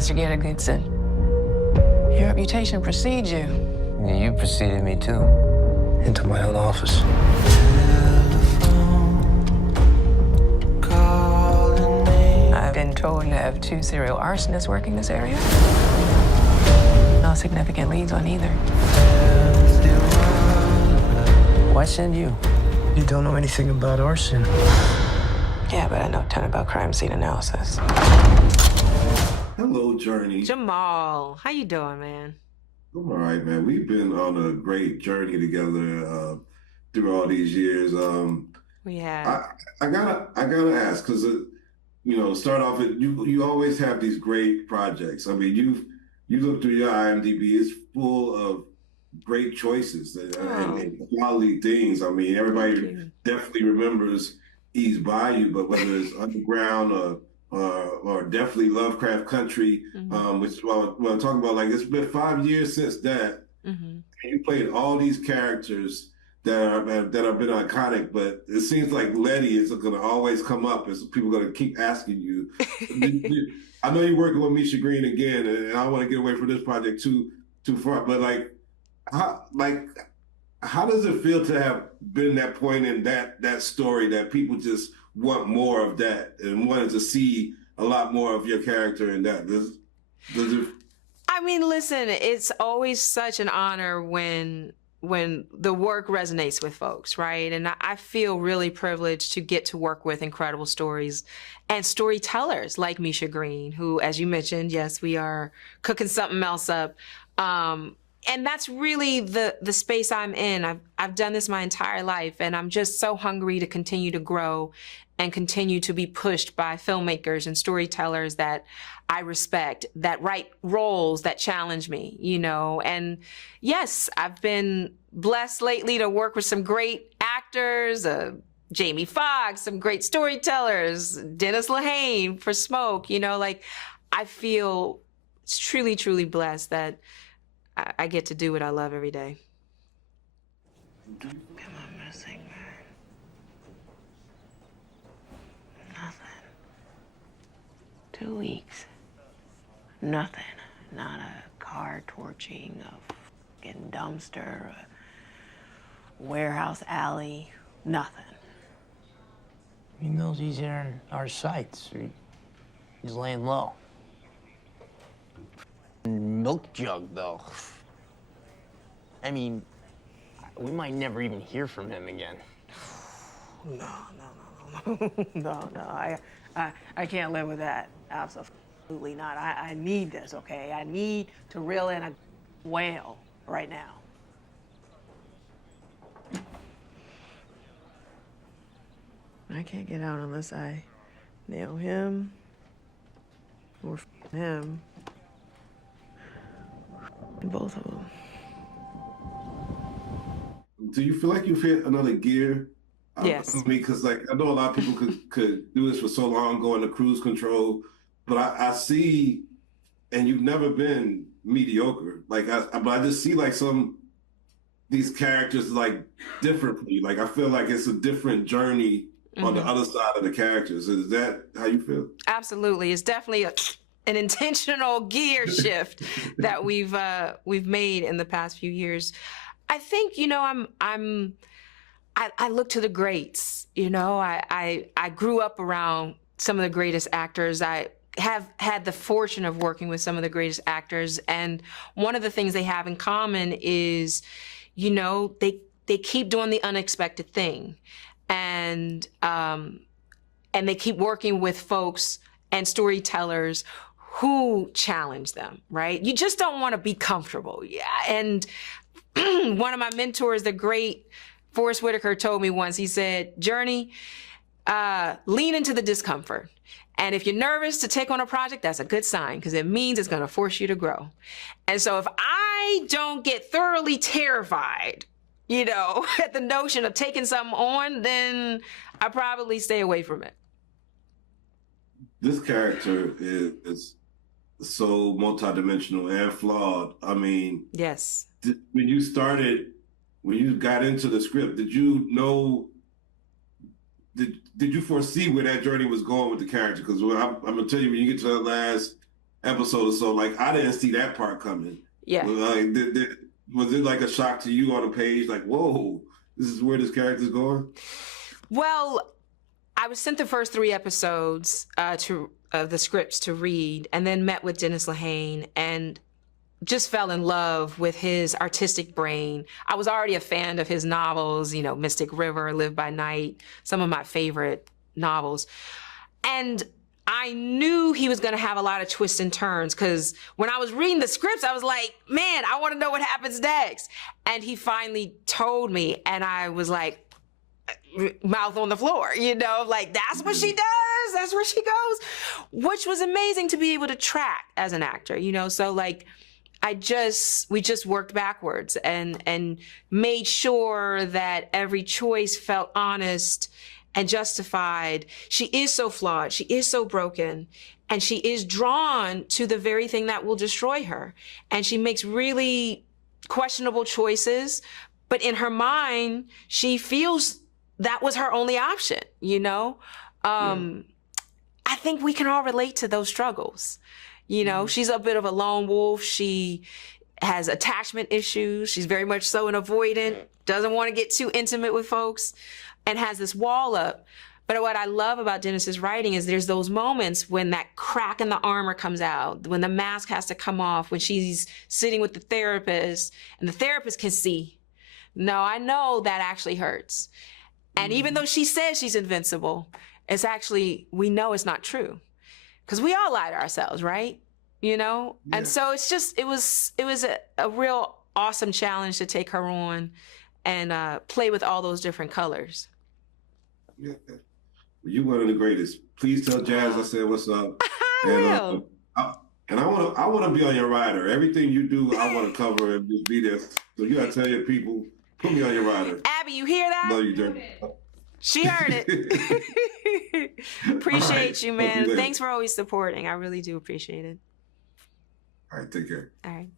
Investigator Goodson. Your reputation precedes you. Yeah, you preceded me too. Into my own office. I've been told you have 2 serial arsonists working this area. No significant leads on either. Why send you? You don't know anything about arson. Yeah, but I know a ton about crime scene analysis. Hello, Jurnee. Jamaal, how you doing, man? I'm all right, man. We've been on a great journey together through all these years. We have. I gotta ask because start off with you always have these great projects. I mean, you look through your IMDb, it's full of great choices and quality things. I mean, everybody definitely remembers East Bayou, but whether it's Underground or definitely Lovecraft Country, which is what I'm talking about. Like, it's been 5 years since that. And you played all these characters that have been iconic, but it seems like Letty is going to always come up as people are going to keep asking you. I know you're working with Misha Green again, and I want to get away from this project too far, but how does it feel to have been that point in that story that people just want more of that and wanted to see a lot more of your character in that? Does it? I mean, listen, it's always such an honor when the work resonates with folks, right? And I feel really privileged to get to work with incredible stories and storytellers like Misha Green, who, as you mentioned, yes, we are cooking something else up. And that's really the space I'm in. I've done this my entire life, and I'm just so hungry to continue to grow and continue to be pushed by filmmakers and storytellers that I respect, that write roles that challenge me, And yes, I've been blessed lately to work with some great actors, Jamie Foxx, some great storytellers, Dennis Lehane for Smoke, I feel truly, truly blessed that I get to do what I love every day. Come on, missing man. Nothing. 2 weeks. Nothing. Not a car torching, a fucking dumpster, a warehouse alley. Nothing. He knows he's in our sights. He's laying low. Milk jug, though. I mean, we might never even hear from him again. No. I can't live with that. Absolutely not. I need this, okay? I need to reel in a whale right now. I can't get out unless I nail him or him. Both of them. Do you feel like you've hit another gear? Yes. I mean, because I know a lot of people could do this for so long, go into cruise control, but I see, and you've never been mediocre. But I just see these characters differently. I feel like it's a different journey on the other side of the characters. Is that how you feel? Absolutely. It's definitely an intentional gear shift that we've made in the past few years. I think, I look to the greats, I grew up around some of the greatest actors. I have had the fortune of working with some of the greatest actors. And one of the things they have in common is, they keep doing the unexpected thing. And they keep working with folks and storytellers who challenge them, right? You just don't want to be comfortable. Yeah. And one of my mentors, the great Forrest Whitaker, told me once, he said, Jurnee, lean into the discomfort. And if you're nervous to take on a project, that's a good sign, because it means it's going to force you to grow. And so if I don't get thoroughly terrified, at the notion of taking something on, then I probably stay away from it. This character is so multidimensional and flawed. I mean, yes. When you got into the script, did you know? Did you foresee where that journey was going with the character? Because I'm gonna tell you, when you get to that last episode or so, like I didn't see that part coming. Yeah. Like, was it like a shock to you on the page? Like, whoa, this is where this character's going? Well, I was sent the first 3 episodes of the scripts to read, and then met with Dennis Lehane and just fell in love with his artistic brain. I was already a fan of his novels, you know, Mystic River, Live by Night, some of my favorite novels. And I knew he was going to have a lot of twists and turns, because when I was reading the scripts, I was like, man, I want to know what happens next. And he finally told me, and I was like, mouth on the floor, you know, like, that's what she does, that's where she goes, which was amazing to be able to track as an actor, you know. So like, we just worked backwards and made sure that every choice felt honest and justified. She is so flawed, she is so broken, and she is drawn to the very thing that will destroy her. And she makes really questionable choices, but in her mind, she feels that was her only option, you know? I think we can all relate to those struggles. You know, she's a bit of a lone wolf. She has attachment issues. She's very much so an avoidant, doesn't want to get too intimate with folks, and has this wall up. But what I love about Dennis's writing is there's those moments when that crack in the armor comes out, when the mask has to come off, when she's sitting with the therapist, and the therapist can see, no, I know that actually hurts. And even though she says she's invincible, it's actually, we know it's not true. Because we all lie to ourselves, right? You know? Yeah. And so it's just, it was a real awesome challenge to take her on and play with all those different colors. Yeah. You're one of the greatest. Please tell Jazz I said what's up. I will. And I want to be on your rider. Everything you do, I want to cover and just be there. So you got to tell your people, put me on your rider. Abby, you hear that? Love you, Jurnee. She heard it. Appreciate you, man. Thanks for always supporting. I really do appreciate it. All right, take care. All right.